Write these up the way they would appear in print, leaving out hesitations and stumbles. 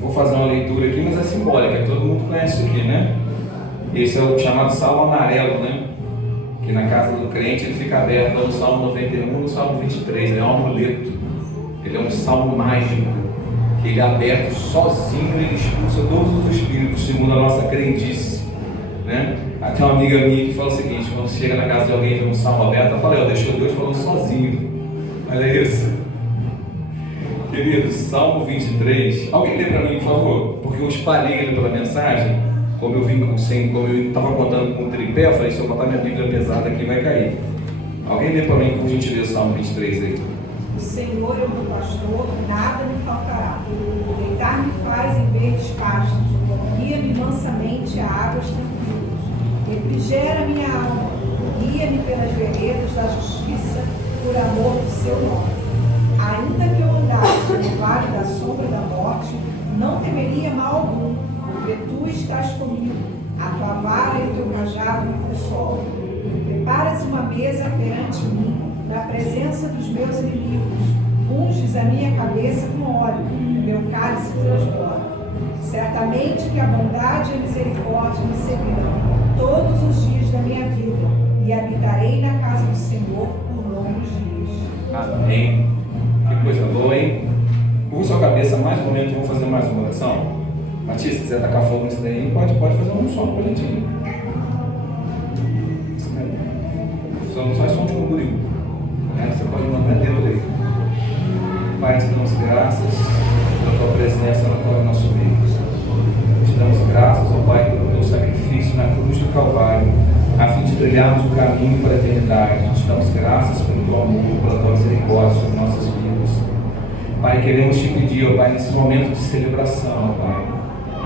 vou fazer uma leitura aqui, mas é simbólica, todo mundo conhece isso aqui, né? Esse é o chamado Salmo Amarelo, né? Que na casa do crente ele fica aberto no Salmo 91 e no Salmo 23, é um amuleto, ele é um salmo mágico, que ele é aberto sozinho, ele expulsa todos os espíritos, segundo a nossa crendice, né? Até uma amiga minha que fala o seguinte: quando chega na casa de alguém e vê um salmo aberto, ela fala: deixou Deus falando sozinho. Olha isso, queridos. Salmo 23, alguém lê para mim, por favor, porque eu espalhei ele pela mensagem. Como eu estava contando com o tripé, eu falei: se eu botar minha Bíblia pesada aqui vai cair. Alguém lê para mim, por gentileza, o Salmo 23 aí. O Senhor é o meu pastor, nada me faltará. Deitar-me faz em verdes pastos, guia-me mansamente a águas tranquilas. Refrigera minha alma, guia-me pelas veredas da justiça, por amor do seu nome. Ainda que eu andasse no vale da sombra da morte, não temeria mal algum, porque tu estás comigo, a tua vara e o teu cajado me consolam. Preparas uma mesa perante mim, na presença dos meus inimigos. Unges a minha cabeça com óleo, meu cálice transborda. Certamente que a bondade e a misericórdia me seguirão todos os dias da minha vida, e habitarei na casa do Senhor por longos dias. Amém. Que coisa boa, hein? Curva sua cabeça mais um momento, vamos fazer mais uma oração. Matias, se quiser tacar fogo nisso daí, pode fazer um som pra gente. Só não faz som de burburinho. Você pode mandar dentro aí. Pai, te damos graças pela tua presença no nosso meio. Te damos graças, ó Pai, pelo teu sacrifício na cruz do Calvário, a fim de trilharmos o caminho para a eternidade. Te damos graças pelo teu amor, pela tua misericórdia sobre nossas vidas. Pai, queremos te pedir, ó Pai, nesse momento de celebração, ó Pai,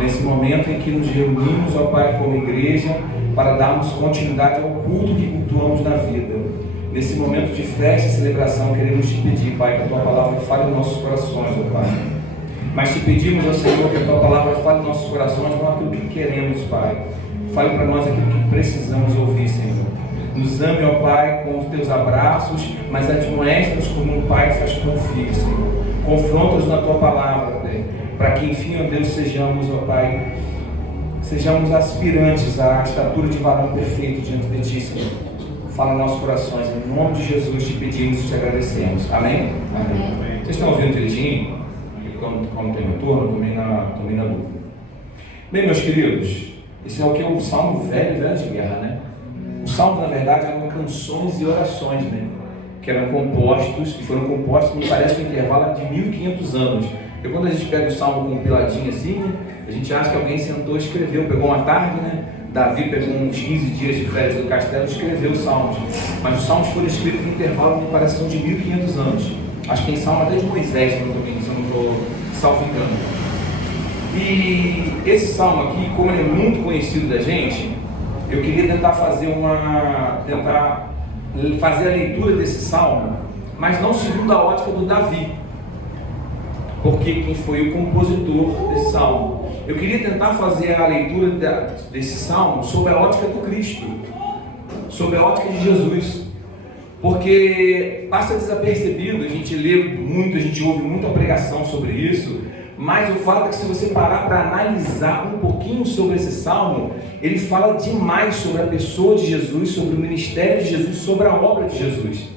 nesse momento em que nos reunimos, ó Pai, como igreja, para darmos continuidade ao culto que cultuamos na vida. Nesse momento de festa e celebração, queremos te pedir, Pai, que a tua palavra fale nos nossos corações, ó Pai. Mas te pedimos, ó Senhor, que a tua palavra fale nos nossos corações com aquilo que queremos, Pai. Fale para nós aquilo que precisamos ouvir, Senhor. Nos ame, ó Pai, com os teus abraços, mas admoesta-nos como um pai faz com o filho, Senhor. Confronta-nos na tua palavra, Pai, para que, enfim, ó Deus, sejamos, ó Pai, sejamos aspirantes à estatura de varão perfeito diante de ti, Senhor. Fala nos nossos corações, em nome de Jesus te pedimos e te agradecemos. Amém? Amém. Vocês estão ouvindo direitinho? Como tem retorno, tomei na dúvida. Bem, meus queridos, esse é o que é o Salmo velho de guerra, né? O Salmo, na verdade, eram canções e orações, né? Que foram compostos, me parece, no intervalo de 1500 anos. Porque quando a gente pega o Salmo compiladinho assim, a gente acha que alguém sentou e escreveu, pegou uma tarde, né? Davi pegou uns 15 dias de férias do castelo e escreveu os Salmos. Mas os Salmos foram escritos no intervalo, me parece, são de 1500 anos. Acho que tem Salmo até de Moisés, se eu não estou salvo engano. E esse Salmo aqui, como ele é muito conhecido da gente, eu queria tentar fazer a leitura desse Salmo, mas não segundo a ótica do Davi, porque quem foi o compositor desse Salmo. Eu queria tentar fazer a leitura desse Salmo sob a ótica do Cristo, sob a ótica de Jesus, porque passa desapercebido, a gente lê muito, a gente ouve muita pregação sobre isso, mas o fato é que se você parar para analisar um pouquinho sobre esse Salmo, ele fala demais sobre a pessoa de Jesus, sobre o ministério de Jesus, sobre a obra de Jesus.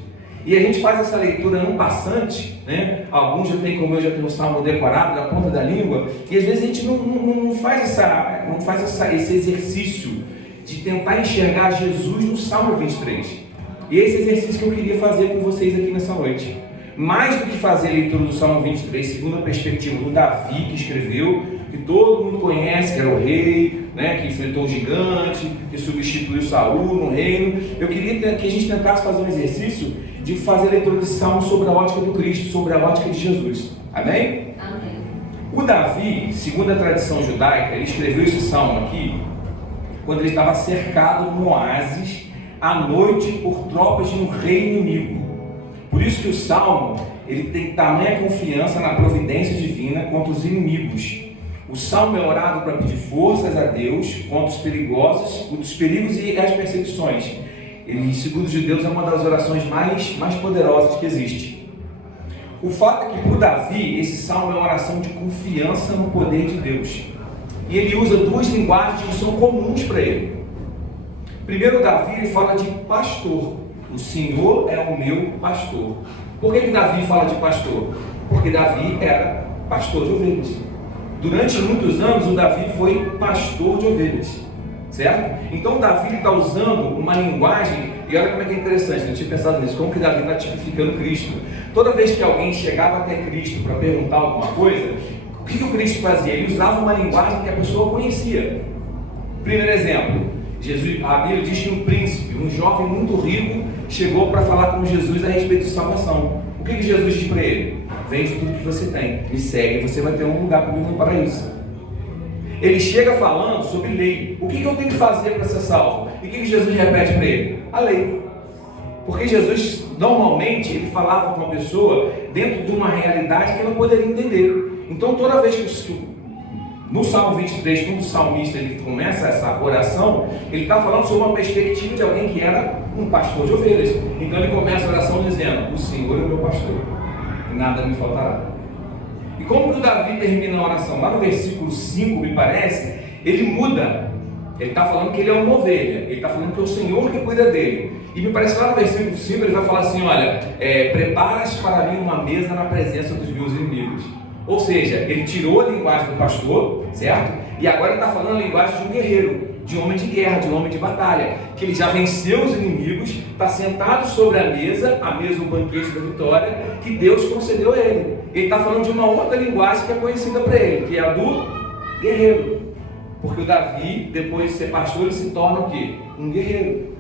E a gente faz essa leitura num passante, né? Alguns já tem, como eu, já tenho o Salmo decorado na ponta da língua, e às vezes a gente não faz esse exercício de tentar enxergar Jesus no Salmo 23. E esse exercício que eu queria fazer com vocês aqui nessa noite. Mais do que fazer a leitura do Salmo 23 segundo a perspectiva do Davi, que escreveu, que todo mundo conhece, que era o rei, né, que enfrentou o gigante, que substituiu Saul no reino. Eu queria que a gente tentasse fazer um exercício de fazer a leitura desse Salmo sobre a ótica do Cristo, sobre a ótica de Jesus. Amém? Amém. O Davi, segundo a tradição judaica, ele escreveu esse Salmo aqui quando ele estava cercado num oásis à noite por tropas de um rei inimigo. Por isso que o Salmo, ele tem tamanha confiança na providência divina contra os inimigos. O Salmo é orado para pedir forças a Deus contra os perigos e as perseguições. Ele, segundo os judeus, é uma das orações mais poderosas que existe. O fato é que para o Davi, esse salmo é uma oração de confiança no poder de Deus. E ele usa duas linguagens que são comuns para ele. Primeiro, Davi ele fala de pastor. O Senhor é o meu pastor. Por que Davi fala de pastor? Porque Davi era pastor de ovelhas. Durante muitos anos, o Davi foi pastor de ovelhas. Certo? Então, Davi está usando uma linguagem, e olha como é que é interessante, eu tinha pensado nisso, como que Davi está tipificando Cristo. Toda vez que alguém chegava até Cristo para perguntar alguma coisa, o que o Cristo fazia? Ele usava uma linguagem que a pessoa conhecia. Primeiro exemplo, a Bíblia diz que um príncipe, um jovem muito rico, chegou para falar com Jesus a respeito de salvação. O que Jesus diz para ele? Vende tudo que você tem, me segue, você vai ter um lugar comigo no paraíso. Ele chega falando sobre lei. O que eu tenho que fazer para ser salvo? E o que Jesus repete para ele? A lei. Porque Jesus, normalmente, ele falava com a pessoa dentro de uma realidade que ela poderia entender. Então, toda vez que no Salmo 23, quando o salmista ele começa essa oração, ele está falando sobre uma perspectiva de alguém que era um pastor de ovelhas. Então, ele começa a oração dizendo: o Senhor é o meu pastor, e nada me faltará. E como que o Davi termina a oração? Lá no versículo 5, me parece, ele muda. Ele está falando que ele é uma ovelha. Ele está falando que é o Senhor que cuida dele. E me parece que lá no versículo 5 ele vai falar assim: olha, preparas para mim uma mesa na presença dos meus inimigos. Ou seja, ele tirou a linguagem do pastor, certo? E agora ele está falando a linguagem de um guerreiro, de um homem de guerra, de um homem de batalha, que ele já venceu os inimigos, está sentado sobre a mesa o banquete da vitória, que Deus concedeu a ele. Ele está falando de uma outra linguagem que é conhecida para ele, que é a do guerreiro. Porque o Davi, depois de ser pastor, ele se torna o quê? Um guerreiro.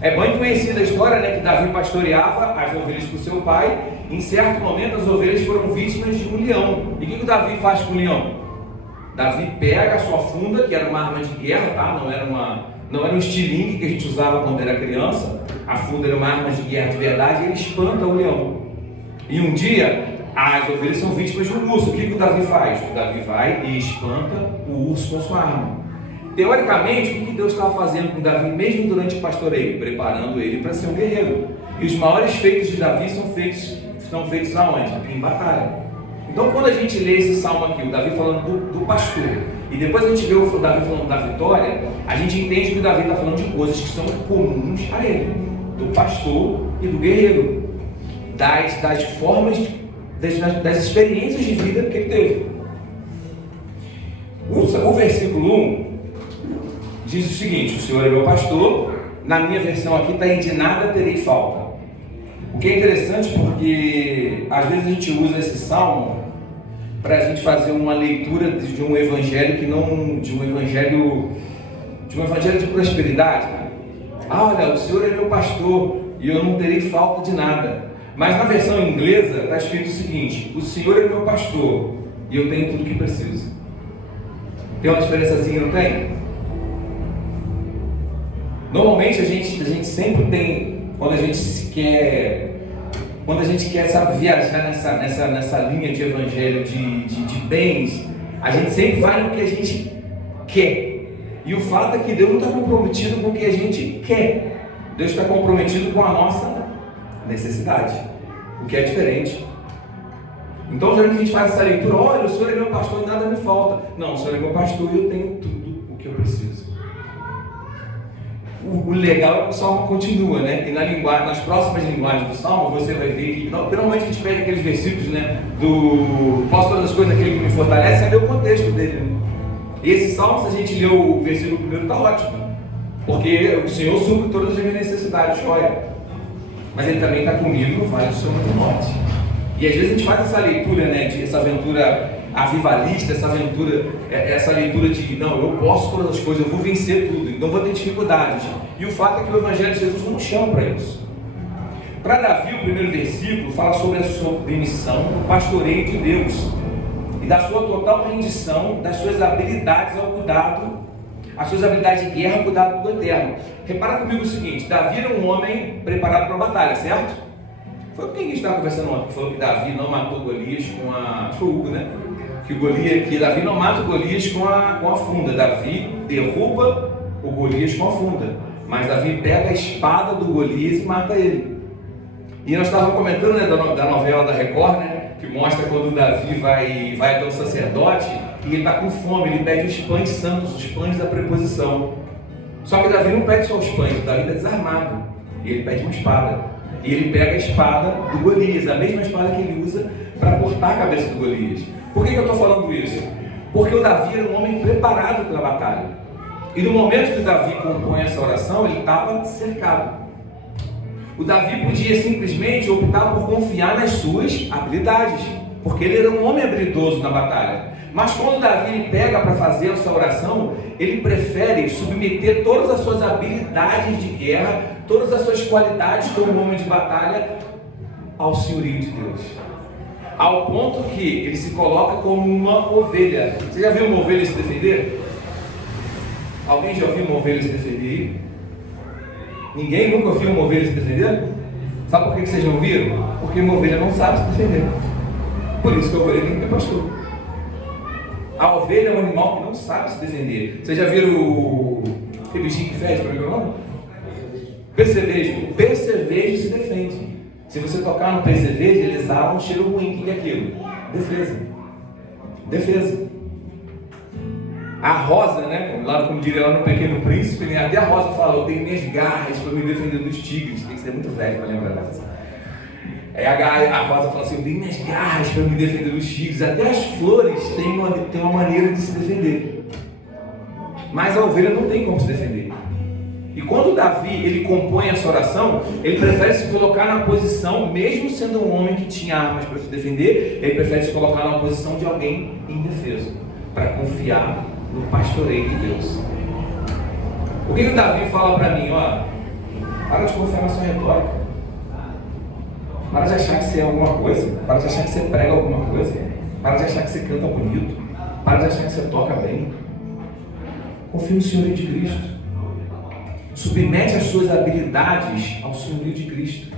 É bem conhecida a história, né, que Davi pastoreava as ovelhas com seu pai. Em certo momento as ovelhas foram vítimas de um leão. E o que o Davi faz com o leão? Davi pega a sua funda, que era uma arma de guerra, tá? Não era um estilingue que a gente usava quando era criança. A funda era uma arma de guerra de verdade, e ele espanta o leão. E um dia as ovelhas são vítimas de um urso. O que o Davi faz? O Davi vai e espanta o urso com a sua arma. Teoricamente, o que Deus estava fazendo com Davi, mesmo durante o pastoreio? Preparando ele para ser um guerreiro. E os maiores feitos de Davi são feitos aonde? Em batalha. Então, quando a gente lê esse salmo aqui, o Davi falando do pastor, e depois a gente vê o Davi falando da vitória, a gente entende que o Davi está falando de coisas que são comuns a ele, do pastor e do guerreiro, das formas, das experiências de vida que ele teve. O versículo 1 diz o seguinte: o Senhor é meu pastor. Na minha versão aqui está: de nada terei falta. O que é interessante, porque às vezes a gente usa esse salmo para a gente fazer uma leitura de um evangelho que não, de um evangelho de prosperidade. Olha, o Senhor é meu pastor e eu não terei falta de nada. Mas na versão inglesa está escrito o seguinte: o Senhor é meu pastor e eu tenho tudo o que preciso. Tem uma diferençazinha, não tem? Normalmente a gente sempre tem, quando a gente quer, sabe, viajar nessa linha de evangelho de bens, a gente sempre vai no que a gente quer. E o fato é que Deus não está comprometido com o que a gente quer. Deus está comprometido com a nossa necessidade, o que é diferente. Então, geralmente a gente faz essa leitura: olha, o Senhor é meu pastor e nada me falta. Não, o Senhor é meu pastor e eu tenho tudo o que eu preciso. O legal é que o Salmo continua, né? E nas próximas linguagens do Salmo, você vai ver que, normalmente a gente pega aqueles versículos, né, do posso todas as coisas daquele que me fortalece, aí é o contexto dele, né? E esse Salmo, se a gente ler o versículo primeiro, está ótimo, porque o Senhor supre todas as minhas necessidades, olha. Mas Ele também está comigo no vale do sombra da morte. E às vezes a gente faz essa leitura, né, essa aventura avivalista, essa leitura de não, eu posso todas as coisas, eu vou vencer tudo, então vou ter dificuldades. E o fato é que o Evangelho de Jesus não chama para isso. Para Davi, o primeiro versículo fala sobre a submissão no pastoreio de Deus e da sua total rendição, das suas habilidades ao cuidado, as suas habilidades de guerra ao cuidado do Eterno. Repara comigo o seguinte: Davi era um homem preparado para a batalha, certo? Foi com quem a gente estava conversando ontem, que falou que Davi não matou Golias com a... Foi o Hugo, né? Que Davi não mata o Golias com a funda. Davi derruba o Golias com a funda. Mas Davi pega a espada do Golias e mata ele. E nós estávamos comentando, né, da novela da Record, né, que mostra quando o Davi vai até o sacerdote e ele está com fome, ele pede os pães santos, os pães da preposição. Só que Davi não pede só os pães, o Davi está desarmado. E ele pede uma espada. E ele pega a espada do Golias, a mesma espada que ele usa para cortar a cabeça do Golias. Por que eu estou falando isso? Porque o Davi era um homem preparado pela batalha. E no momento que o Davi compõe essa oração, ele estava cercado. O Davi podia simplesmente optar por confiar nas suas habilidades, porque ele era um homem habilidoso na batalha. Mas quando Davi ele pega para fazer essa oração, ele prefere submeter todas as suas habilidades de guerra, todas as suas qualidades como homem de batalha ao senhorio de Deus. Ao ponto que ele se coloca como uma ovelha. Você já viu uma ovelha se defender? Alguém já viu uma ovelha se defender? Ninguém nunca viu uma ovelha se defender? Sabe por que vocês não viram? Porque uma ovelha não sabe se defender. Por isso que a ovelha tem que ter pastor. A ovelha é um animal que não sabe se defender. Vocês já viram o bichinho que fede, como é que é o nome? Percevejo. O percevejo se defende. Se você tocar no percevejo, ele exala um cheiro ruim. O que é aquilo? Defesa. Defesa. A Rosa, né? Lá, como diria lá no Pequeno Príncipe, né? Até a Rosa fala: eu tenho minhas garras para me defender dos tigres. Tem que ser muito velho para lembrar dessa. Aí a Rosa fala assim: eu tenho minhas garras para me defender dos tigres. Até as flores têm uma maneira de se defender. Mas a ovelha não tem como se defender. E quando Davi ele compõe essa oração, ele prefere se colocar na posição, mesmo sendo um homem que tinha armas para se defender, ele prefere se colocar na posição de alguém indefeso, para confiar no pastoreio de Deus. O que o Davi fala para mim? Ó, para de confiar na sua retórica. Para de achar que você é alguma coisa. Para de achar que você prega alguma coisa. Para de achar que você canta bonito. Para de achar que você toca bem. Confie no Senhorio de Cristo. Submete as suas habilidades ao Senhorio de Cristo.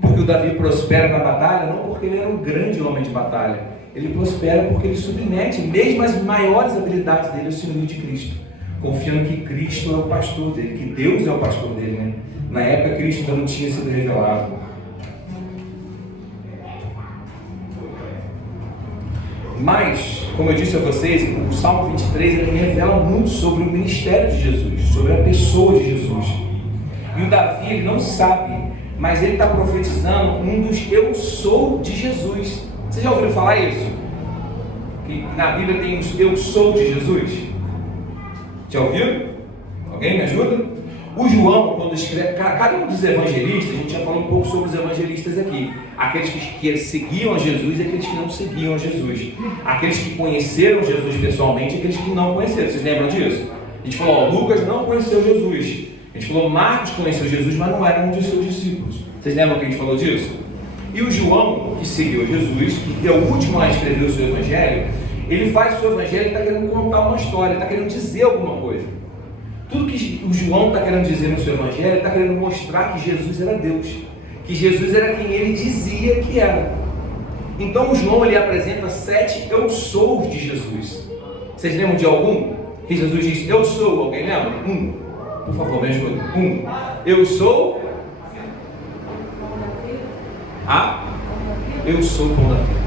Porque o Davi prospera na batalha não porque ele era um grande homem de batalha. Ele prospera porque ele submete mesmo as maiores habilidades dele ao Senhorio de Cristo, confiando que Cristo é o pastor dele, que Deus é o pastor dele, né? Na época Cristo ainda não tinha sido revelado. Mas, como eu disse a vocês, o Salmo 23 ele revela muito sobre o ministério de Jesus, sobre a pessoa de Jesus. E o Davi ele não sabe, mas ele está profetizando um dos eu sou de Jesus. Vocês já ouviram falar isso? Que na Bíblia tem os eu sou de Jesus? Já ouviram? Alguém me ajuda? O João, quando escreve, cada um dos evangelistas, a gente já falou um pouco sobre os evangelistas aqui. Aqueles que seguiam a Jesus e aqueles que não seguiam a Jesus. Aqueles que conheceram Jesus pessoalmente e aqueles que não conheceram. Vocês lembram disso? A gente falou, ó, Lucas não conheceu Jesus. A gente falou, Marcos conheceu Jesus, mas não era um dos seus discípulos. Vocês lembram que a gente falou disso? E o João, que seguiu Jesus, que é o último a escrever o seu evangelho, ele faz o seu evangelho e está querendo contar uma história, está querendo dizer alguma coisa. Tudo que o João está querendo dizer no seu evangelho, ele está querendo mostrar que Jesus era Deus, que Jesus era quem ele dizia que era. Então o João ele apresenta 7 eu sou de Jesus. Vocês lembram de algum? Que Jesus diz, eu sou, alguém lembra? Por favor, me ajuda. Eu sou... eu sou o pão da vida.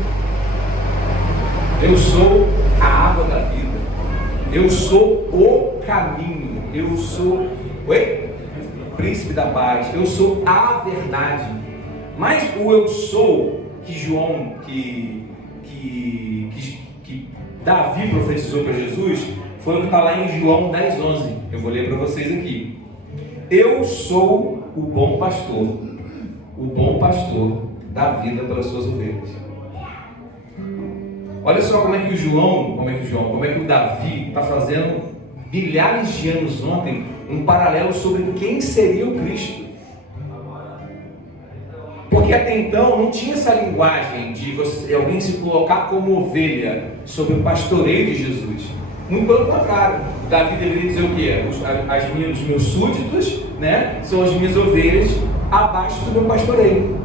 Eu sou a água da vida. Eu sou o caminho. Eu sou o príncipe da paz. Eu sou a verdade. Mas o eu sou que João, que Davi profetizou para Jesus, foi o que está lá em João 10:11. Eu vou ler para vocês aqui. Eu sou o bom pastor. O bom pastor dá vida pelas suas ovelhas. Olha só como é que o Davi está fazendo milhares de anos ontem um paralelo sobre quem seria o Cristo. Porque até então não tinha essa linguagem de alguém se colocar como ovelha sobre o pastoreio de Jesus. Muito pelo contrário, Davi deveria dizer o quê? Os meus súditos, né, são as minhas ovelhas abaixo do meu pastoreio.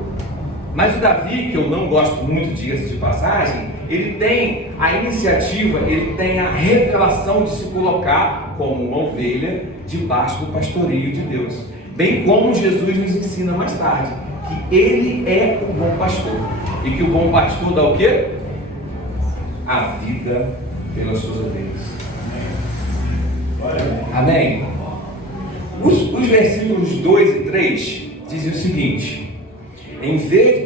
Mas o Davi, que eu não gosto muito, diga-se de passagem, ele tem a iniciativa, ele tem a revelação de se colocar como uma ovelha debaixo do pastoreio de Deus. Bem como Jesus nos ensina mais tarde, que Ele é o bom pastor. E que o bom pastor dá o quê? A vida pelas suas ovelhas. Amém? Os versículos 2 e 3 dizem o seguinte: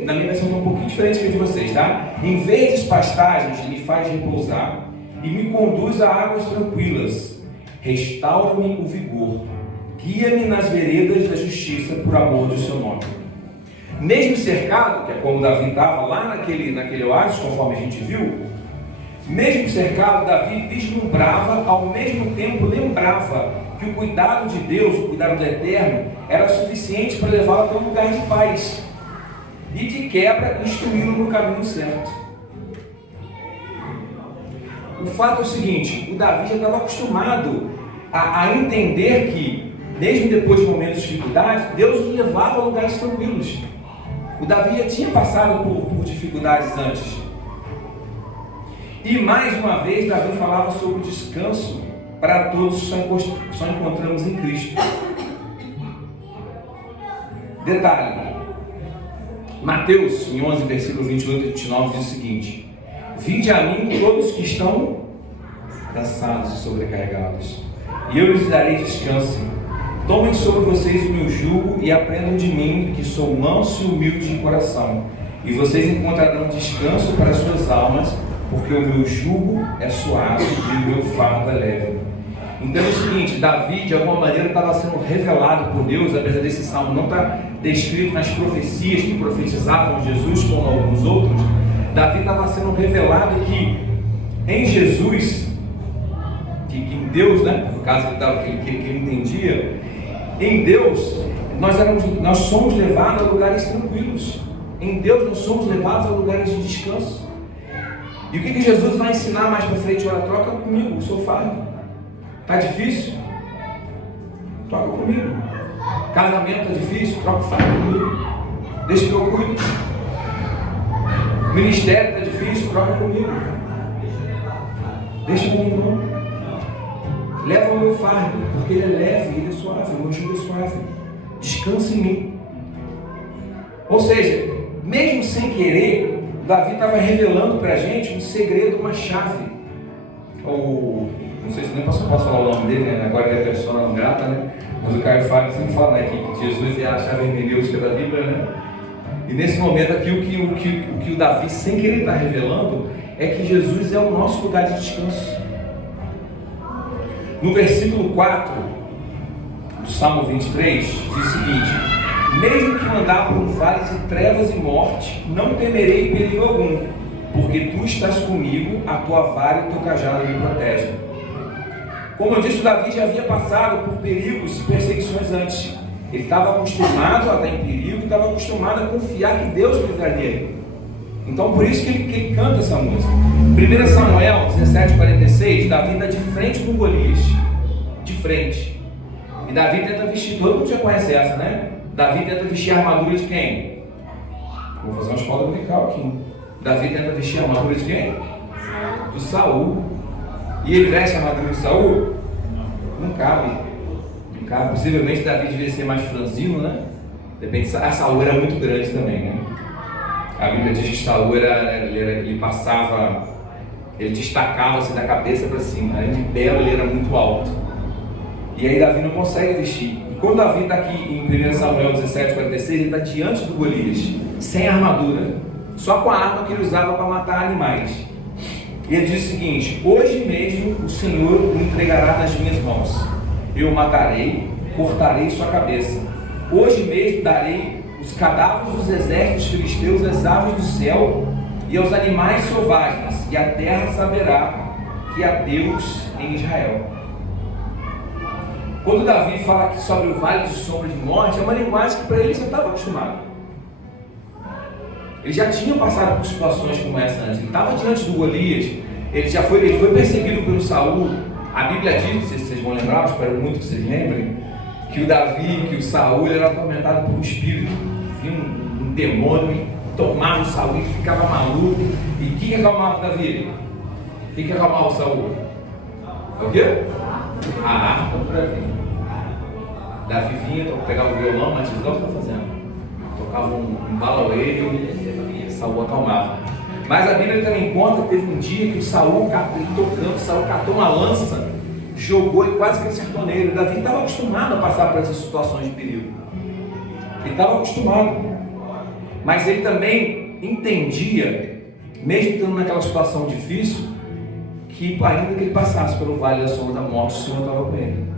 na minha versão está um pouquinho diferente que a de vocês, tá? Em verdes pastagens me faz repousar e me conduz a águas tranquilas. Restaura-me o vigor, guia-me nas veredas da justiça por amor do seu nome. Mesmo cercado, que é como Davi estava lá naquele oásis, conforme a gente viu, mesmo cercado, Davi vislumbrava, ao mesmo tempo lembrava que o cuidado de Deus, o cuidado do Eterno, era suficiente para levá-lo até um lugar de paz e de quebra instruí-lo no caminho certo. O fato é o seguinte: o Davi já estava acostumado a entender que, mesmo depois de momentos de dificuldade, Deus o levava a lugares tranquilos. O Davi já tinha passado por dificuldades antes. E mais uma vez, Davi falava sobre o descanso para todos que só encontramos em Cristo. Detalhe: Mateus, em 11, versículo 28 e 29, diz o seguinte: vinde a mim todos que estão cansados e sobrecarregados, e eu lhes darei descanso. Tomem sobre vocês o meu jugo e aprendam de mim, que sou manso e humilde de coração, e vocês encontrarão descanso para as suas almas, porque o meu jugo é suave e o meu fardo é leve. Então é o seguinte: Davi de alguma maneira estava sendo revelado por Deus, apesar desse salmo não estar descrito nas profecias que profetizavam Jesus como alguns outros. Davi estava sendo revelado que em Jesus, que em Deus, né, no caso que ele entendia, em Deus nós somos levados a lugares tranquilos. Em Deus nós somos levados a lugares de descanso. E o que Jesus vai ensinar mais para frente? Olha, troca comigo o seu fardo. Está difícil? Troca comigo. Casamento está difícil? Troca o fardo comigo. Deixa que eu cuido. Ministério está difícil? Troca comigo. Deixa comigo. Leva o meu fardo, porque ele é leve, ele é suave, o meu jugo é suave. Descansa em mim. Ou seja, mesmo sem querer, Davi estava revelando para a gente um segredo, uma chave. Não sei se nem posso falar o nome dele, né? Agora ele é persona não grata, né? Mas o Caio Fábio sempre fala, né, que Jesus é a chave hermenêutica da Bíblia, né? E nesse momento aqui, o que o Davi sem querer está revelando é que Jesus é o nosso lugar de descanso. No versículo 4 do Salmo 23, diz o seguinte: mesmo que eu andar por um vale de trevas e morte, não temerei perigo algum, porque tu estás comigo, a tua vara e o teu cajado me protegem. Como eu disse, o Davi já havia passado por perigos e perseguições antes. Ele estava acostumado a estar em perigo e estava acostumado a confiar que Deus livraria ele. Então por isso que ele canta essa música. 1 Samuel 17,46, Davi está de frente com Golias. De frente. E Davi tenta vestir, todo mundo já conhece essa, né? Davi tenta vestir a armadura de quem? Vou fazer uma escola dominical aqui. Davi tenta vestir a armadura de quem? Do Saul. E ele veste a armadura de Saul? Não cabe. Não cabe. Possivelmente Davi devia ser mais franzino, né? Depende. A Saul era muito grande também, né? A Bíblia diz que Saul ele passava, ele destacava-se da cabeça para cima. Além de belo, ele era muito alto. E aí Davi não consegue vestir. E quando Davi está aqui em 1 Samuel 17,46, ele está diante do Golias, sem armadura, só com a arma que ele usava para matar animais. E ele diz o seguinte: hoje mesmo o Senhor o entregará nas minhas mãos. Eu o matarei, cortarei sua cabeça. Hoje mesmo darei os cadáveres dos exércitos filisteus às aves do céu e aos animais selvagens, e a terra saberá que há Deus em Israel. Quando Davi fala aqui sobre o vale de sombra de morte, é uma linguagem que para ele já estava acostumado. Ele já tinha passado por situações como essa antes. Ele estava diante do Golias, ele foi perseguido pelo Saul. A Bíblia diz, não sei se vocês vão lembrar, eu espero muito que vocês lembrem, que o Saul ele era atormentado por um espírito, vinha um demônio e tomava o Saul e ficava maluco. E o que acalmava Davi? O que acalmava o Saul? O quê? A harpa do Davi. Davi vinha, pegava o violão, mas o que está fazendo? Estou tocava um baloeiro, Saul acalmava. Mas a Bíblia também conta que teve um dia que o Saul catou uma lança, jogou e quase que acertou nele. Davi estava acostumado a passar por essas situações de perigo. Ele estava acostumado. Mas ele também entendia, mesmo estando naquela situação difícil, que ainda que ele passasse pelo vale da sombra da morte, o Senhor estava com ele.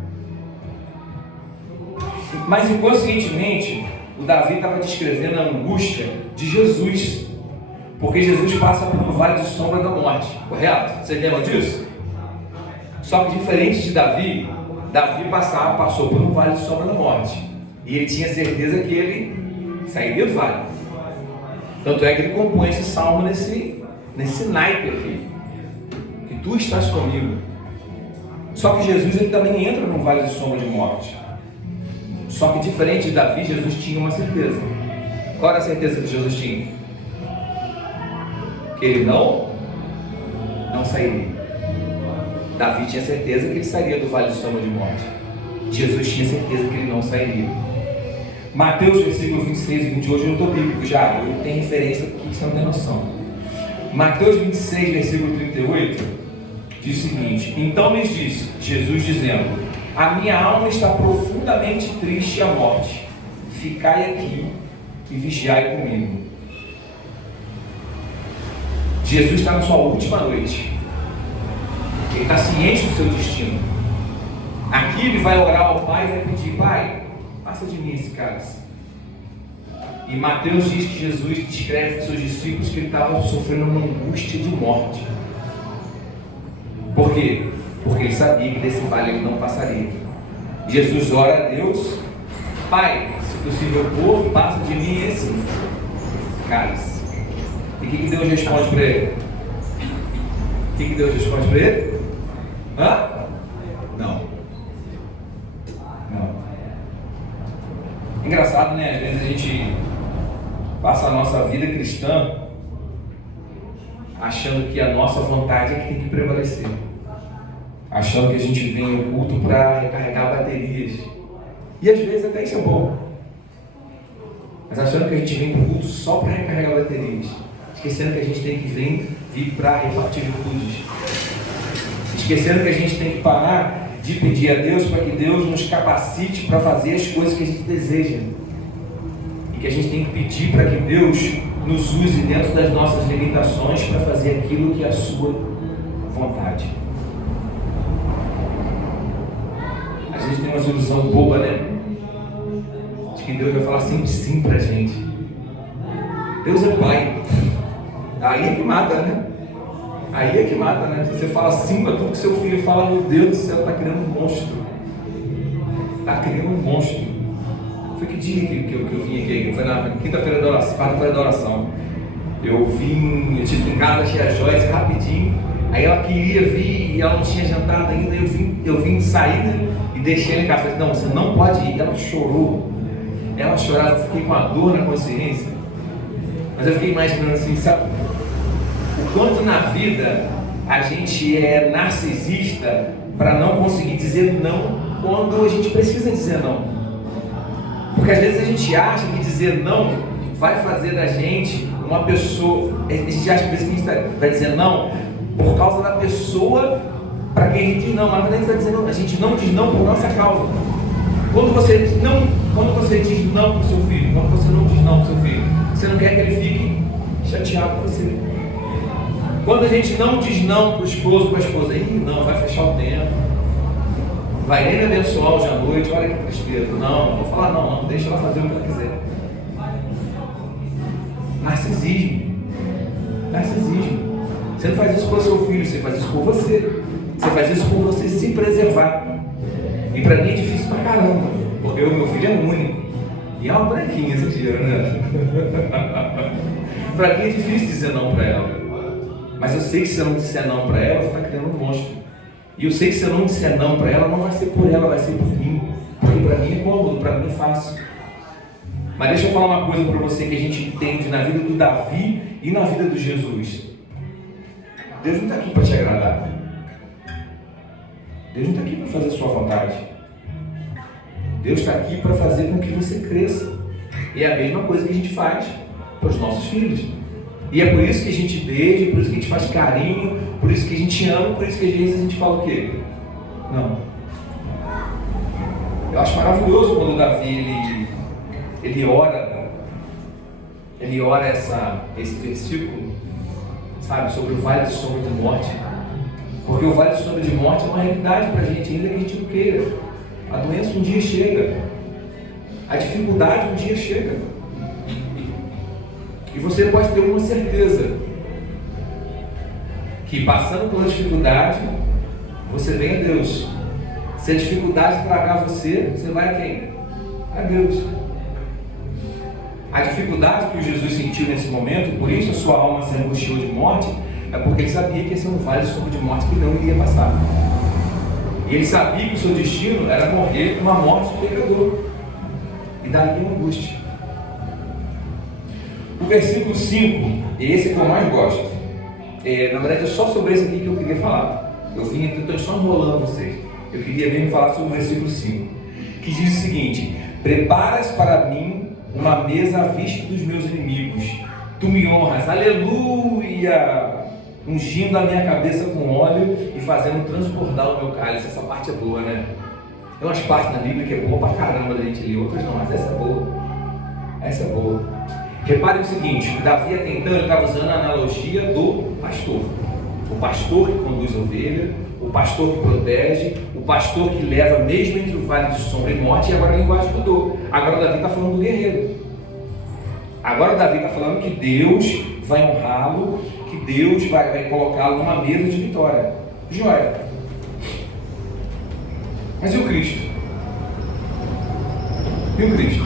Mas inconscientemente, o Davi estava descrevendo a angústia de Jesus, porque Jesus passa pelo vale de sombra da morte, correto? Vocês lembram disso? Só que diferente de Davi passou por um vale de sombra da morte, e ele tinha certeza que ele sairia do vale. Tanto é que ele compõe esse salmo nesse naipe aqui, que tu estás comigo. Só que Jesus ele também entra num vale de sombra de morte. Só que diferente de Davi, Jesus tinha uma certeza. Qual era a certeza que Jesus tinha? Que ele não sairia. Davi tinha certeza que ele sairia do vale de sombra de morte. Jesus tinha certeza que ele não sairia. Mateus, versículo 26 e 28, eu não estou bíblico já, eu tenho referência aqui que você não tem noção. Mateus 26, versículo 38, diz o seguinte: então lhes disse Jesus, dizendo: a minha alma está profundamente triste à morte, ficai aqui e vigiai comigo. Jesus está na sua última noite, ele está ciente do seu destino. Aqui ele vai orar ao Pai e vai pedir: Pai, passa de mim esse cálice. E Mateus diz que Jesus descreve para os seus discípulos que ele estava sofrendo uma angústia de morte. Por quê? Porque ele sabia que desse vale ele não passaria. Jesus ora a Deus: Pai, se possível for, passa de mim esse cálice. E o que Deus responde para ele? O que Deus responde para ele? Não. Engraçado, né? Às vezes a gente passa a nossa vida cristã achando que a nossa vontade é que tem que prevalecer, achando que a gente vem ao culto para recarregar baterias, e às vezes até isso é bom, mas achando que a gente vem para o culto só para recarregar baterias, esquecendo que a gente tem que vir para repartir virtudes, esquecendo que a gente tem que parar de pedir a Deus para que Deus nos capacite para fazer as coisas que a gente deseja, e que a gente tem que pedir para que Deus nos use dentro das nossas limitações para fazer aquilo que é a sua vontade. Às vezes tem uma ilusão boba, né? De que Deus vai falar sempre sim pra gente. Deus é Pai. Aí é que mata, né? Aí é que mata, né? Se você fala sim para tudo que seu filho fala, meu Deus do céu, está criando um monstro. Está criando um monstro. Foi que dia que eu vim aqui? Foi na quinta-feira da oração, quarta-feira da oração. Eu tive em casa, achei a Joyce rapidinho. Aí ela queria vir e ela não tinha jantado ainda. Eu vim de saída e deixei ela em casa. Falei: não, você não pode ir. Ela chorou. Ela chorava, eu fiquei com a dor na consciência. Mas eu fiquei imaginando assim, sabe? O quanto na vida a gente é narcisista para não conseguir dizer não quando a gente precisa dizer não. Porque às vezes a gente acha que dizer não vai fazer da gente uma pessoa. A gente acha que às vezes a gente vai dizer não por causa da pessoa para quem a gente diz não, mas a gente está dizendo, a gente não diz não por nossa causa. Quando você diz não para o seu filho, quando você não diz não para o seu filho, você não quer que ele fique chateado com você. Quando a gente não diz não para o esposo, para a esposa, não, vai fechar o tempo, vai nem me abençoar hoje à noite, olha que tristeza. Não vou falar não, deixa ela fazer o que ela quiser. Narcisismo. Você não faz isso para o seu filho, você faz isso por você. Você faz isso por você se preservar. E para mim é difícil pra caramba, porque o meu filho é único. E é uma branquinha esse dia, né? Para mim é difícil dizer não para ela. Mas eu sei que se eu não disser não para ela, você está criando um monstro. E eu sei que se eu não disser não para ela, não vai ser por ela, vai ser por mim. Porque para mim é cômodo, para mim é fácil. Mas deixa eu falar uma coisa para você que a gente entende na vida do Davi e na vida do Jesus. Deus não está aqui para te agradar. Deus não está aqui para fazer a sua vontade. Deus está aqui para fazer com que você cresça. E é a mesma coisa que a gente faz para os nossos filhos. E é por isso que a gente beija, por isso que a gente faz carinho, por isso que a gente ama, por isso que às vezes a gente fala o quê? Não. Eu acho maravilhoso quando o Davi ele ora esse versículo, sabe, sobre o vale de sombra de morte. Porque o vale de sombra de morte é uma realidade para a gente, ainda que a gente não queira. A doença um dia chega, a dificuldade um dia chega. E você pode ter uma certeza que passando pela dificuldade, você vem a Deus. Se a dificuldade tragar você, você vai a quem? A Deus. A dificuldade que o Jesus sentiu nesse momento, por isso a sua alma se angustiou de morte, é porque ele sabia que esse é um vale de sombra de morte que não iria passar. E ele sabia que o seu destino era morrer uma morte de pecador. E daí uma angústia. O versículo 5, esse é que eu mais gosto. Na verdade é só sobre esse aqui que eu queria falar. Eu vim aqui, estou só enrolando vocês. Eu queria mesmo falar sobre o versículo 5, que diz o seguinte: preparas para mim uma mesa à vista dos meus inimigos. Tu me honras, aleluia, ungindo a minha cabeça com óleo e fazendo transbordar o meu cálice. Essa parte é boa, né? Tem umas partes na Bíblia que é boa pra caramba da gente ler, outras não, mas essa é boa. Essa é boa. Reparem o seguinte: o Davi até então ele estava usando a analogia do pastor. O pastor que conduz a ovelha, o pastor que protege, o pastor que leva mesmo entre o vale de sombra e morte. E agora a linguagem mudou. Agora o Davi está falando do guerreiro. Agora o Davi está falando que Deus vai honrá-lo, que Deus vai colocá-lo numa mesa de vitória. Joia. Mas e o Cristo? E o Cristo?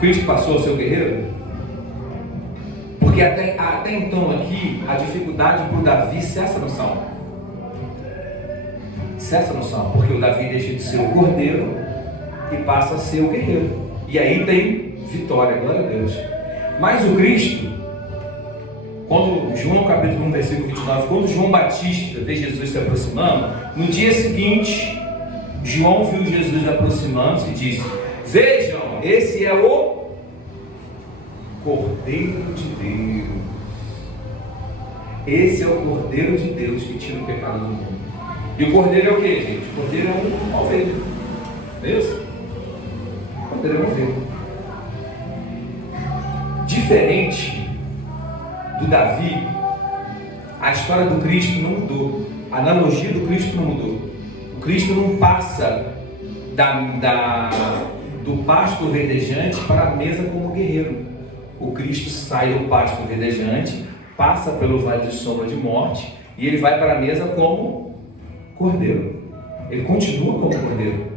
Cristo passou a ser o guerreiro? Porque até então aqui, a dificuldade para o Davi cessa no Salmo. Cessa no Salmo, porque o Davi deixa de ser o cordeiro e passa a ser o guerreiro. E aí tem vitória, glória a Deus. Mas o Cristo, quando João capítulo 1, versículo 29, quando João Batista vê Jesus se aproximando, no dia seguinte, João viu Jesus aproximando-se e disse: vejam, esse é o Cordeiro de Deus. Esse é o Cordeiro de Deus que tira o pecado do mundo. E o Cordeiro é o que, gente? O Cordeiro é uma ovelha. Não é isso? O Cordeiro é uma ovelha. Diferente do Davi, a história do Cristo não mudou. A analogia do Cristo não mudou. O Cristo não passa do pasto verdejante para a mesa como guerreiro. O Cristo sai do pasto verdejante, passa pelo vale de sombra de morte e ele vai para a mesa como cordeiro. Ele continua como cordeiro.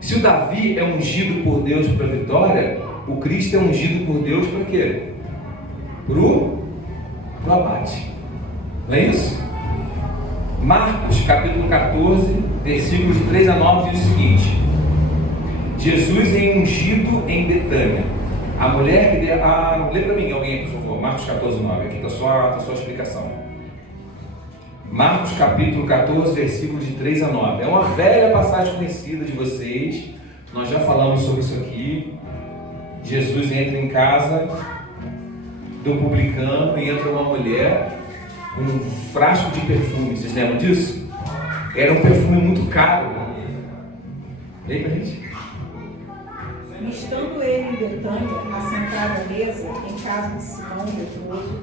Se o Davi é ungido por Deus para a vitória, o Cristo é ungido por Deus para quê? Para o abate. Não é isso? Marcos capítulo 14, versículos de 3 a 9 diz o seguinte: Jesus é ungido em Betânia. A mulher que deu. Lê para mim alguém, por favor. Marcos 14, 9. Aqui está só a explicação. Marcos capítulo 14, versículos de 3 a 9. É uma velha passagem conhecida de vocês. Nós já falamos sobre isso aqui. Jesus entra em casa do publicano e entra uma mulher com um frasco de perfume. Vocês lembram disso? Era um perfume muito caro. Lê pra gente. Estando ele em Betânia, assentado à mesa, em casa de Simão, leproso,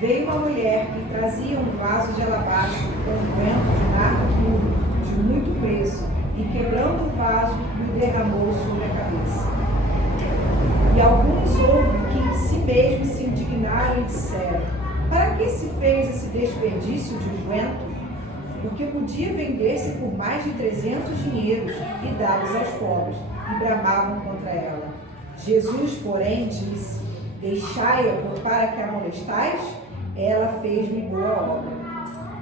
veio uma mulher que trazia um vaso de alabastro com unguento de nardo puro, de muito preço, e quebrando o vaso, o derramou sobre a cabeça. E alguns houve que si mesmos se indignaram e disseram: para que se fez esse desperdício de unguento? Porque podia vender-se por mais de 300 dinheiros e dá-los aos pobres, e bramavam contra ela. Jesus, porém, disse: deixai-a, para que a molestais? Ela fez-me boa obra.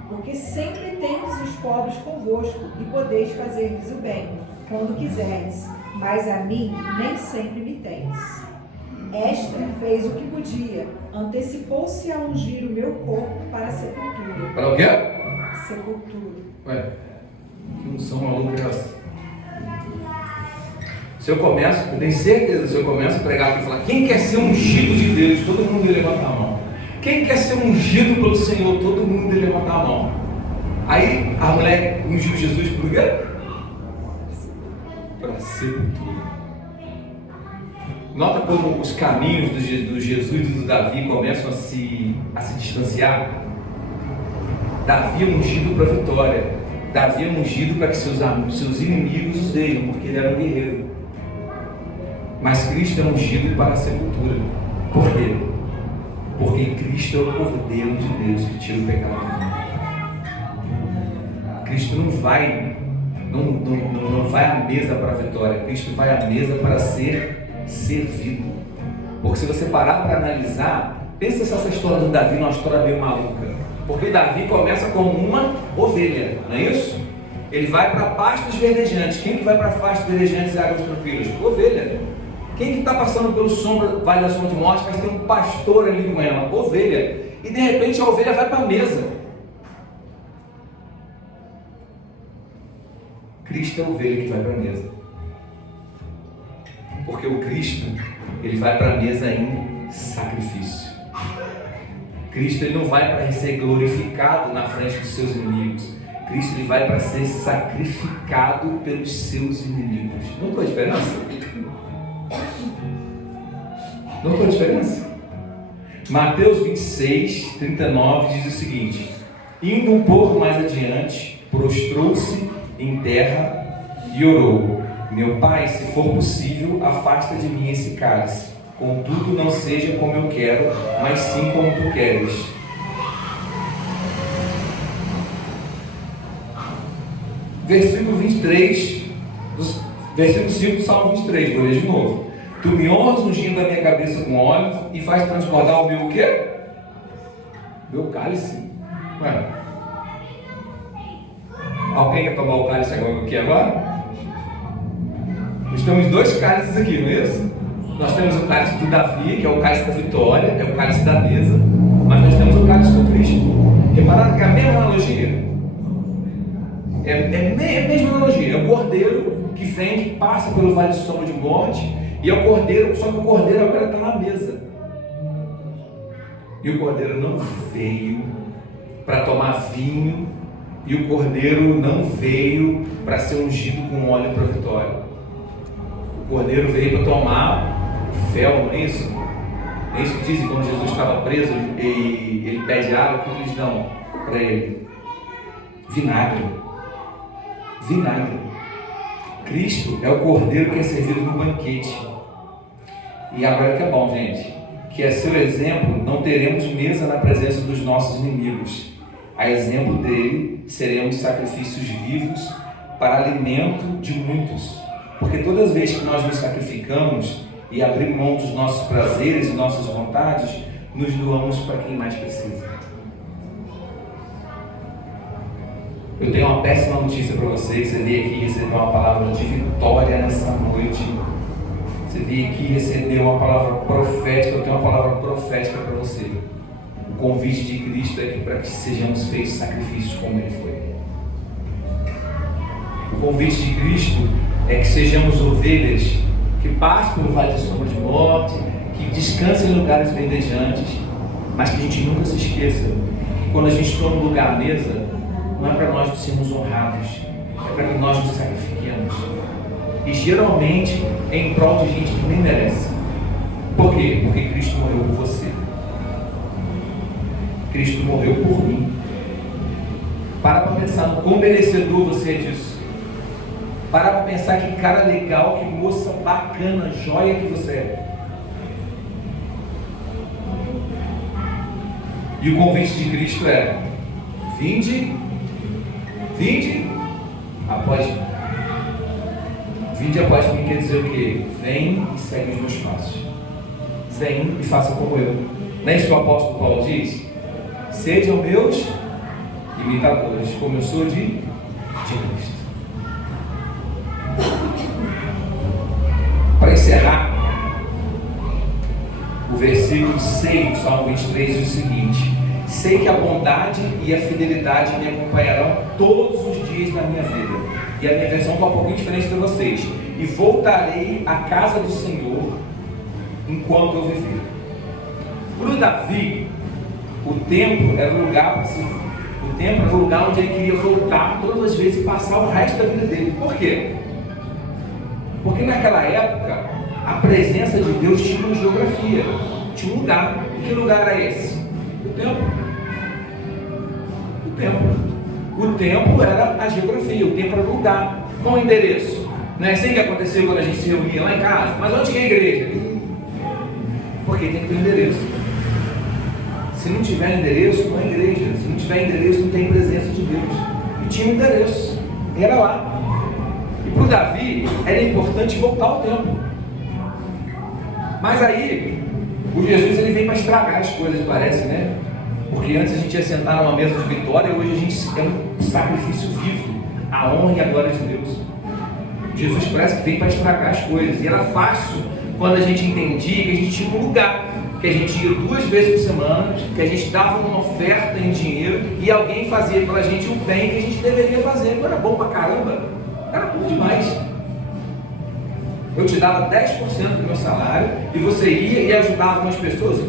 Porque sempre tendes os pobres convosco, e podeis fazer-lhes o bem, quando quiserdes, mas a mim nem sempre me tendes. Esta fez o que podia, antecipou-se a ungir o meu corpo para a sepultura. Para o quê? Sepultura. Ué, Que unção maluca é essa? Se eu tenho certeza, se eu começo a pregar aqui e falar, quem quer ser ungido de Deus, todo mundo ia levantar a mão. Quem quer ser ungido pelo Senhor, todo mundo ia levantar a mão. Aí a mulher ungiu Jesus por quê? Para sepultura. Nota como os caminhos do Jesus e do Davi começam a se distanciar. Davi é ungido para a vitória. Davi é ungido para que seus inimigos os vejam, porque ele era um guerreiro. Mas Cristo é ungido para a sepultura. Por quê? Porque Cristo é o Cordeiro de Deus que tira o pecado do mundo. Cristo não vai à mesa para a vitória. Cristo vai à mesa para ser servido. Porque se você parar para analisar, pensa se essa história do Davi é uma história meio maluca. Porque Davi começa como uma ovelha, não é isso? Ele vai para pastos verdejantes. Quem que vai para pastos verdejantes e águas tranquilas? Ovelha. Quem que está passando pelo vale da sombra de morte, mas tem um pastor ali com ela? Ovelha. E de repente a ovelha vai para a mesa. Cristo é a ovelha que vai para a mesa. Porque o Cristo, ele vai para a mesa em sacrifício. Cristo, ele não vai para ser glorificado na frente dos seus inimigos. Cristo, ele vai para ser sacrificado pelos seus inimigos. Notou a diferença? Notou a diferença? Mateus 26, 39 diz o seguinte: indo um pouco mais adiante, prostrou-se em terra e orou: meu Pai, se for possível, afasta de mim esse cálice. Contudo, não seja como eu quero, mas sim como tu queres. Versículo 23, versículo 5 do Salmo 23, vou ler de novo. Tu me honras ungindo a minha cabeça com óleo e faz transbordar o meu o quê? Meu cálice. Ué. Alguém quer tomar o cálice aqui agora? Nós temos dois cálices aqui, não é isso? Nós temos o cálice do Davi, que é o cálice da vitória, é o cálice da mesa, mas nós temos o cálice do Cristo. Repararam que é a mesma analogia. É a mesma analogia. É o cordeiro que vem, que passa pelo vale de sombra de morte, e é o cordeiro, só que o cordeiro agora está na mesa. E o cordeiro não veio para tomar vinho, e o cordeiro não veio para ser ungido com óleo para a vitória. O cordeiro veio para tomar o fel, não é isso? É isso que dizem quando Jesus estava preso e ele pede água, o que eles dão para ele? Vinagre. Vinagre. Cristo é o cordeiro que é servido no banquete. E agora que é bom, gente, que a seu exemplo não teremos mesa na presença dos nossos inimigos. A exemplo dele, seremos sacrifícios vivos para alimento de muitos. Porque todas as vezes que nós nos sacrificamos e abrimos mão dos nossos prazeres e nossas vontades, nos doamos para quem mais precisa. Eu tenho uma péssima notícia para você. Você veio aqui receber uma palavra de vitória nessa noite. Você veio aqui receber uma palavra profética. Eu tenho uma palavra profética para você. O convite de Cristo é para que sejamos feitos sacrifícios como Ele foi. O convite de Cristo é que sejamos ovelhas que passem pelo vale de sombra de morte, que descansem em lugares verdejantes, mas que a gente nunca se esqueça que quando a gente toma um lugar à mesa, não é para nós sermos honrados, é para que nós nos sacrifiquemos. E geralmente é em prol de gente que nem merece. Por quê? Porque Cristo morreu por você. Cristo morreu por mim. Para pensar no quão merecedor você é disso. Para pensar que cara legal, que moça bacana, joia que você é. E o convite de Cristo é: vinde após mim. Vinde após mim quer dizer o quê? Vem e segue os meus passos. Vem e faça como eu. Não é isso que o apóstolo Paulo diz? Sejam meus imitadores, como eu sou de Cristo. Para encerrar, o versículo 6 do Salmo 23 diz o seguinte: Sei que a bondade e a fidelidade me acompanharão todos os dias da minha vida. E a minha versão está um pouquinho diferente de vocês. E voltarei à casa do Senhor enquanto eu viver. Para o Davi, o templo era o lugar onde ele queria voltar todas as vezes e passar o resto da vida dele. Por quê? Porque naquela época a presença de Deus tinha uma geografia, tinha um lugar. E que lugar era esse? O templo. O templo era a geografia, o templo era o lugar. Qual o endereço? Não é assim que aconteceu quando a gente se reunia lá em casa? Mas onde que é a igreja? Porque tem que ter um endereço. Se não tiver endereço, não é igreja. Se não tiver endereço, não tem presença de Deus. E tinha um endereço, era lá. E para o Davi era importante voltar ao templo. Mas aí, o Jesus ele vem para estragar as coisas, parece, né? Porque antes a gente ia sentar numa mesa de vitória, hoje a gente é um sacrifício vivo, a honra e a glória de Deus. Jesus parece que vem para estragar as coisas. E era fácil quando a gente entendia que a gente tinha um lugar, que a gente ia 2 vezes por semana, que a gente dava uma oferta em dinheiro e alguém fazia pela gente o bem que a gente deveria fazer. Não era bom pra caramba? Era bom demais. Eu te dava 10% do meu salário e você ia e ajudava umas pessoas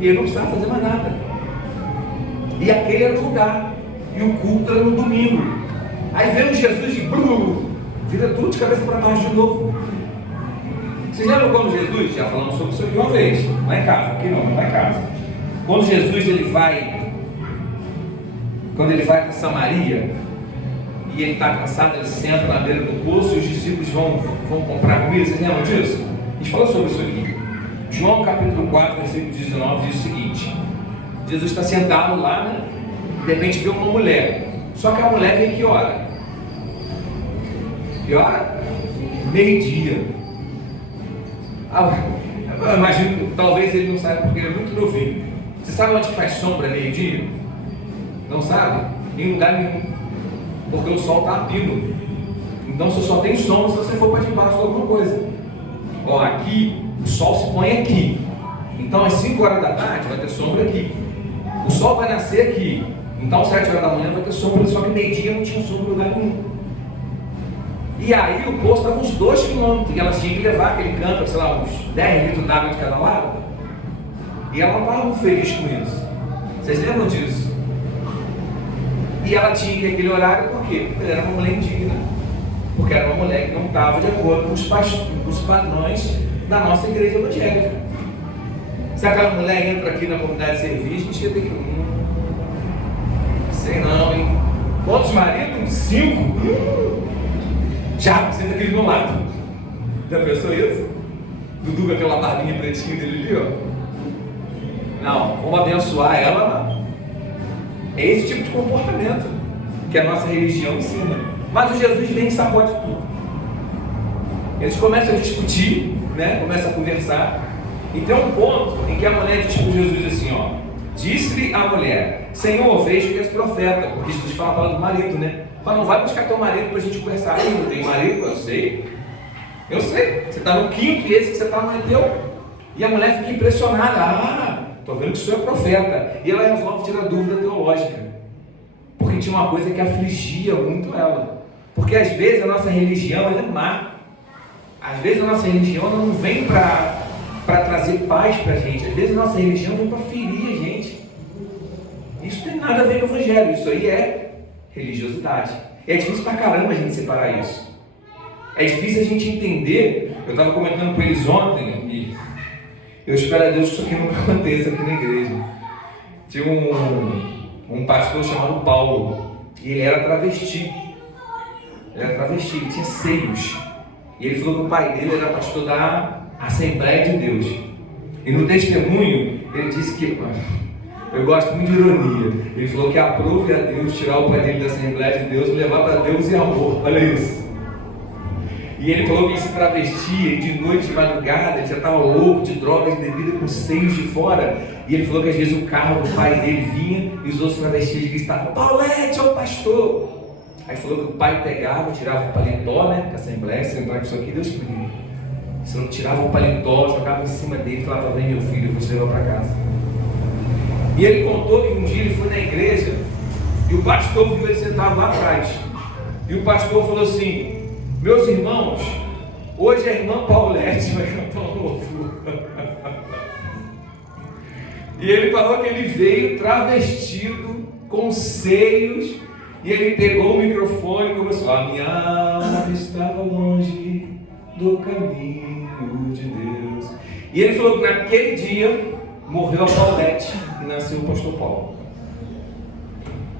e eu não precisava fazer mais nada. E aquele era o lugar. E o culto era no domingo. Aí veio Jesus e vira tudo de cabeça para baixo de novo. Vocês lembram quando Jesus, já falamos sobre isso aqui uma vez, lá em casa, aqui não, lá em casa. Quando Jesus ele vai para Samaria e ele está cansado, ele senta na beira do poço e os discípulos vão comprar comida. Vocês lembram disso? A gente falou sobre isso aqui. João capítulo 4, versículo 19 diz o seguinte: Jesus está sentado lá, né? De repente vê uma mulher. Só que a mulher vem que hora? Que hora? Meio-dia. Eu imagino, talvez ele não saiba porque ele é muito novinho. Você sabe onde que faz sombra meio-dia? Não sabe? Em lugar nenhum. Porque o sol está a pino. Então você só tem sombra se você for para debaixo de alguma coisa. Ó, aqui, o sol se põe aqui. Então às 5 horas da tarde vai ter sombra aqui. O sol vai nascer aqui. Então às 7 horas da manhã vai ter sombra. Só que meio-dia não tinha sombra em lugar nenhum. E aí o poço estava uns 2 quilômetros. E elas tinham que levar aquele cântaro, sei lá, uns 10 litros d'água de cada lado. E ela não estava muito feliz com isso. Vocês lembram disso? E ela tinha que ir aquele horário por quê? Porque ela era uma mulher indigna. Porque era uma mulher que não estava de acordo com os padrões da nossa igreja evangélica. Se aquela mulher entra aqui na comunidade de serviço, a gente ia ter que... sei não, hein? Quantos maridos? 5? Já, senta aqui do meu lado. Já pensou isso? Dudu com aquela barbinha pretinha dele ali, ó. Não, vamos abençoar ela, não. É esse tipo de comportamento que a nossa religião ensina. Mas o Jesus vem e sacode tudo. Eles começam a discutir, né? Começam a conversar. E tem um ponto em que a mulher diz para Jesus assim, ó: disse-lhe a mulher: Senhor, vejo que és profeta. Porque Jesus fala do marido, né? Fala, não vai buscar teu marido para a gente conversar. Eu não tenho marido, eu sei. Você está no 5º e esse que você está não é teu. E a mulher fica impressionada. Estou vendo que o senhor é profeta. E ela resolve tirar dúvida teológica. Porque tinha uma coisa que afligia muito ela. Porque às vezes a nossa religião ela é má. Às vezes a nossa religião ela não vem para trazer paz para a gente. Às vezes a nossa religião vem para ferir a gente. Isso não tem nada a ver com o evangelho. Isso aí é religiosidade. É difícil pra caramba a gente separar isso. É difícil a gente entender. Eu estava comentando com eles ontem e eu espero a Deus que isso aqui não aconteça aqui na igreja. Tinha um pastor chamado Paulo e ele era travesti. Ele tinha seios. E ele falou que o pai dele era pastor da Assembleia de Deus. E no testemunho ele disse que... eu gosto muito de ironia. Ele falou que aprove a Deus tirar o pai dele da Assembleia de Deus e levar para Deus e amor. Olha isso. E ele falou que ele se travestia e de noite, de madrugada, ele já estava louco de drogas, de bebida, com seios de fora. E ele falou que às vezes o carro do pai dele vinha e os outros travestis gritavam: Paulete, ô pastor! Aí falou que o pai pegava, tirava o paletó, né? Da Assembleia, se lembrar disso aqui, Deus me livre. Você não tirava o paletó, jogava em cima dele e falava: vem meu filho, eu vou te levar para casa. E ele contou que um dia ele foi na igreja e o pastor viu ele sentado lá atrás. E o pastor falou assim: meus irmãos, hoje a irmã Paulette vai cantar um louvor. E ele falou que ele veio travestido, com seios, e ele pegou o microfone e começou: a minha alma estava longe do caminho de Deus. E ele falou que naquele dia morreu a Paulette e nasceu o pastor Paulo.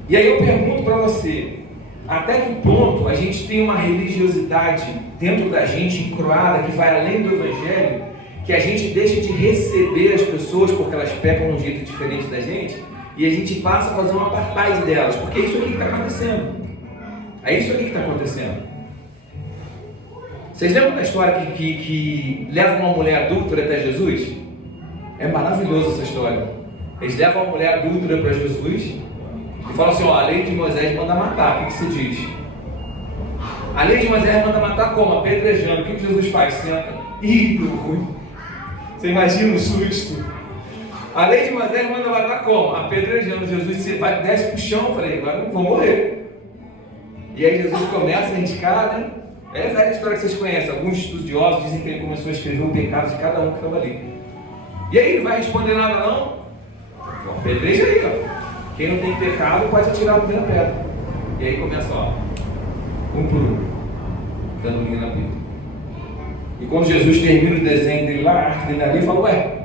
E aí eu pergunto para você, até que ponto a gente tem uma religiosidade dentro da gente encruada que vai além do evangelho, que a gente deixa de receber as pessoas porque elas pecam de um jeito diferente da gente, e a gente passa a fazer uma apartheid delas, porque é isso aqui que está acontecendo. É isso aqui que está acontecendo. Vocês lembram da história que leva uma mulher adúltera até Jesus? É maravilhosa essa história. Eles levam uma mulher adúltera para Jesus e falam assim: ó, a lei de Moisés manda matar. O que você diz? A lei de Moisés manda matar como? Apedrejando. O que Jesus faz? Senta. Ih, deu ruim. Você imagina o susto? A lei de Moisés manda matar como? Apedrejando. Jesus desce para o chão. Eu falei: agora eu vou morrer. E aí Jesus começa a indicar, né? É a velha história que vocês conhecem. Alguns estudiosos dizem que ele começou a escrever o pecado de cada um que estava ali. E aí, ele vai responder nada não? Apedreja aí, ó. Quem não tem pecado pode atirar a primeira pedra. E aí começa, ó, um por um, dando linha na vida. E quando Jesus termina o desenho dele lá, a arte dele ali, ele fala: ué,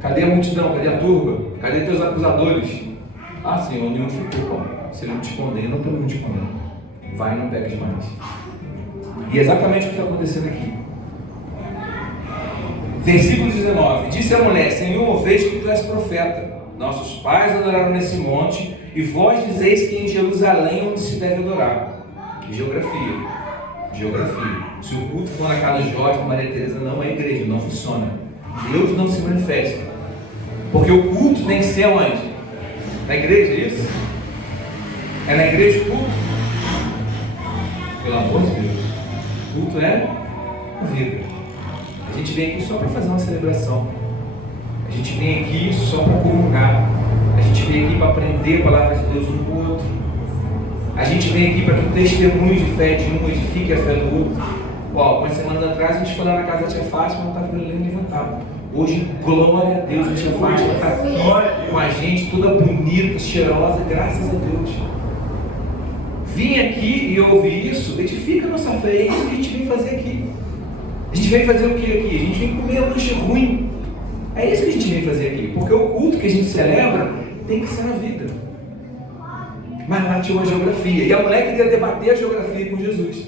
cadê a multidão? Cadê a turba? Cadê teus acusadores? Ah, Senhor, nenhum ficou, pô. Se ele não te condena, eu também não te condeno. Vai e não peques mais. E é exatamente o que está acontecendo aqui. Versículo 19: disse a mulher: Senhor, ouveis que tu és profeta. Nossos pais adoraram nesse monte, e vós dizeis que em Jerusalém onde se deve adorar. Geografia. Se o culto for na casa de Jorge, Maria Teresa, não é igreja, não funciona. Deus não se manifesta. Porque o culto tem que ser onde? Na igreja, é isso? É na igreja o culto? Pelo amor de Deus. O culto é a vida. A gente vem aqui só para fazer uma celebração. A gente vem aqui só para comungar. A gente vem aqui para aprender a palavra de Deus um com o outro. A gente vem aqui para que o testemunho de fé de um edifique a fé do outro. Algumas semanas atrás a gente foi lá na casa da tia Fátima, ela estava levantado. Hoje, glória a Deus, a tia Fátima está aqui com a gente, toda bonita, cheirosa, graças a Deus. Vim aqui e ouvir isso, edifica a nossa fé. É isso que a gente vem fazer aqui. A gente vem fazer o que aqui? A gente vem comer a lanche ruim. É isso que a gente vem fazer aqui. Porque o culto que a gente celebra tem que ser na vida. Mas lá tinha uma geografia. E a mulher queria debater a geografia com Jesus.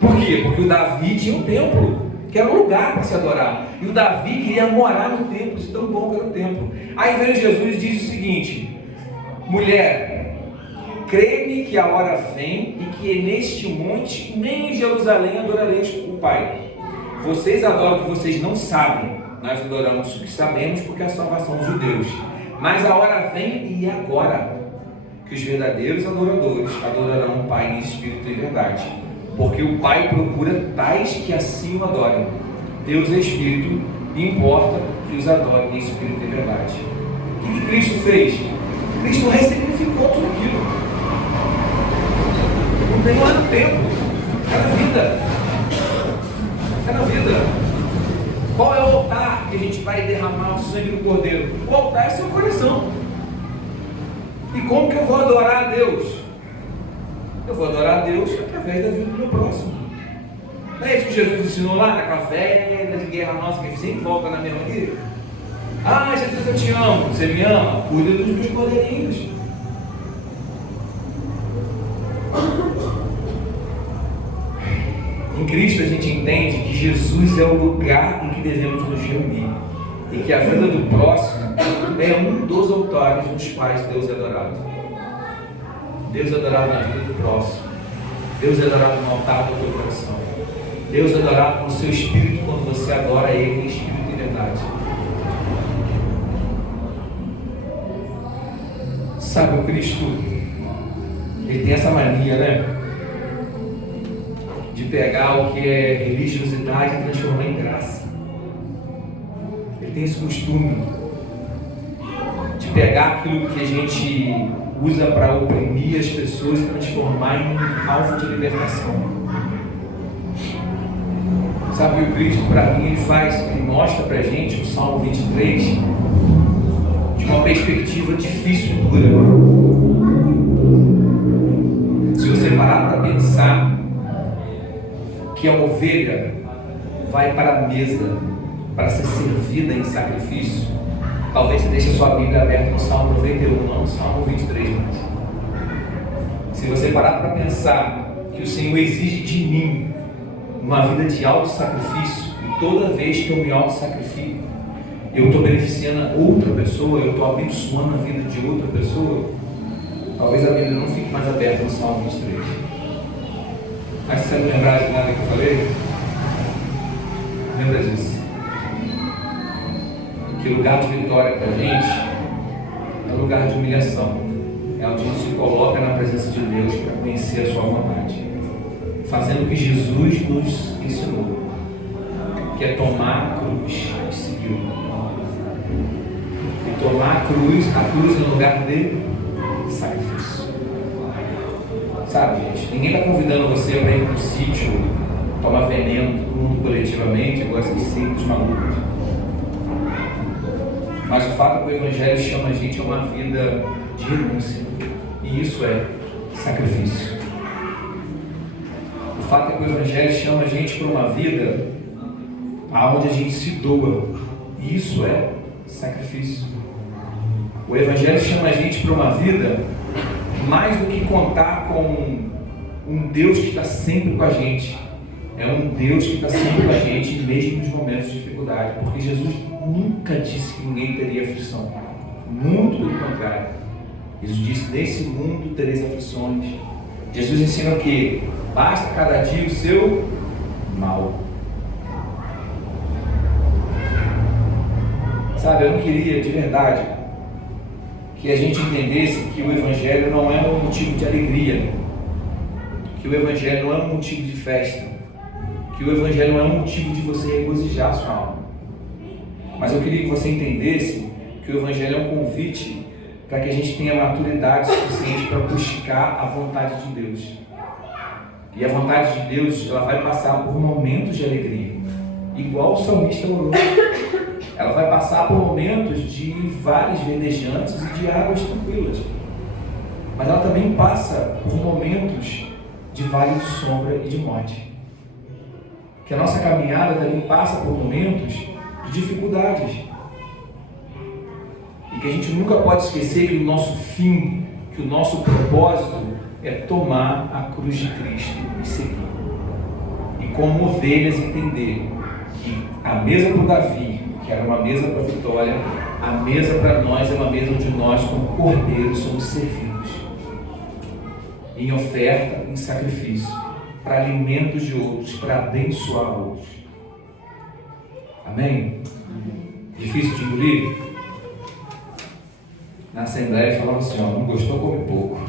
Por quê? Porque o Davi tinha um templo, que era um lugar para se adorar. E o Davi queria morar no templo, de tão bom que era o templo. Aí vem Jesus e diz o seguinte: mulher, crê-me que a hora vem e que neste monte, nem em Jerusalém, adorareis o Pai. Vocês adoram o que vocês não sabem. Nós adoramos o que sabemos, porque é a salvação dos judeus. Mas a hora vem e agora, que os verdadeiros adoradores adorarão o Pai em espírito e verdade. Porque o Pai procura tais que assim o adorem. Deus é espírito e importa que os adorem em espírito e verdade. O que Cristo fez? Cristo ressignificou tudo aquilo. Não tem lá no tempo. É na vida. É na vida. Qual é o altar que a gente vai derramar o sangue do Cordeiro? O altar é seu coração. E como que eu vou adorar a Deus? Eu vou adorar a Deus através da vida do meu próximo. Não é isso que Jesus ensinou lá naquela velha de guerra nossa que a gente sempre volta na mesma guerra? Ah, Jesus, eu te amo. Você me ama? Cuida dos meus cordeirinhos. Em Cristo a gente entende que Jesus é o lugar em que devemos nos reunir. E que a vida do próximo é um dos altares nos quais Deus é adorado. Deus é adorado na vida do próximo. Deus é adorado no altar do teu coração. Deus é adorado no seu espírito quando você adora Ele em espírito e verdade. Sabe, o Cristo, Ele tem essa mania, né? De pegar o que é religiosidade e transformar em graça. Ele tem esse costume de pegar aquilo que a gente usa para oprimir as pessoas e transformar em um alvo de libertação. Sabe, o Cristo, para mim, ele mostra para a gente o Salmo 23 de uma perspectiva difícil e dura. Se você parar para pensar que a ovelha vai para a mesa para ser servida em sacrifício, talvez você deixe a sua Bíblia aberta no Salmo 91, não no Salmo 23. Mas se você parar para pensar que o Senhor exige de mim uma vida de auto-sacrifício, e toda vez que eu me auto-sacrifico, eu estou beneficiando outra pessoa, eu estou abençoando a vida de outra pessoa, talvez a Bíblia não fique mais aberta no Salmo 23. Mas se você não lembrar de nada que eu falei, lembra disso. Que lugar de vitória para a gente é lugar de humilhação. É onde a gente se coloca na presença de Deus para conhecer a sua vontade, fazendo o que Jesus nos ensinou, que é tomar a cruz e segui-lo. E tomar a cruz é um lugar de sacrifício. Sabe, gente, ninguém está convidando você para ir para um sítio, tomar veneno, todo mundo coletivamente, gosta de ser dos malucos. Mas o fato é que o Evangelho chama a gente a uma vida de renúncia, e isso é sacrifício. O fato é que o Evangelho chama a gente para uma vida onde a gente se doa, e isso é sacrifício. O Evangelho chama a gente para uma vida mais do que contar com um Deus que está sempre com a gente. É um Deus que está sempre com a gente, mesmo nos momentos de dificuldade, porque Jesus nunca disse que ninguém teria aflição. Muito pelo contrário. Jesus disse: nesse mundo tereis aflições. Jesus ensina que basta cada dia o seu mal. Sabe, eu não queria de verdade que a gente entendesse que o Evangelho não é um motivo de alegria, que o Evangelho não é um motivo de festa, que o Evangelho não é um motivo de você regozijar a sua alma. Mas eu queria que você entendesse que o Evangelho é um convite para que a gente tenha maturidade suficiente para buscar a vontade de Deus. E a vontade de Deus, ela vai passar por momentos de alegria, igual o salmista orou. Ela vai passar por momentos de vales verdejantes e de águas tranquilas. Mas ela também passa por momentos de vale de sombra e de morte. Que a nossa caminhada também passa por momentos de dificuldades. E que a gente nunca pode esquecer que o nosso fim, que o nosso propósito é tomar a cruz de Cristo e seguir. E como ovelhas entender que a mesa para o Davi, que era uma mesa para a vitória, a mesa para nós é uma mesa onde nós, como cordeiros, somos servidos em oferta, em sacrifício, para alimentos de outros, para abençoar outros. Amém? Difícil de engolir? Na Assembleia falava assim: ó, não gostou, come pouco.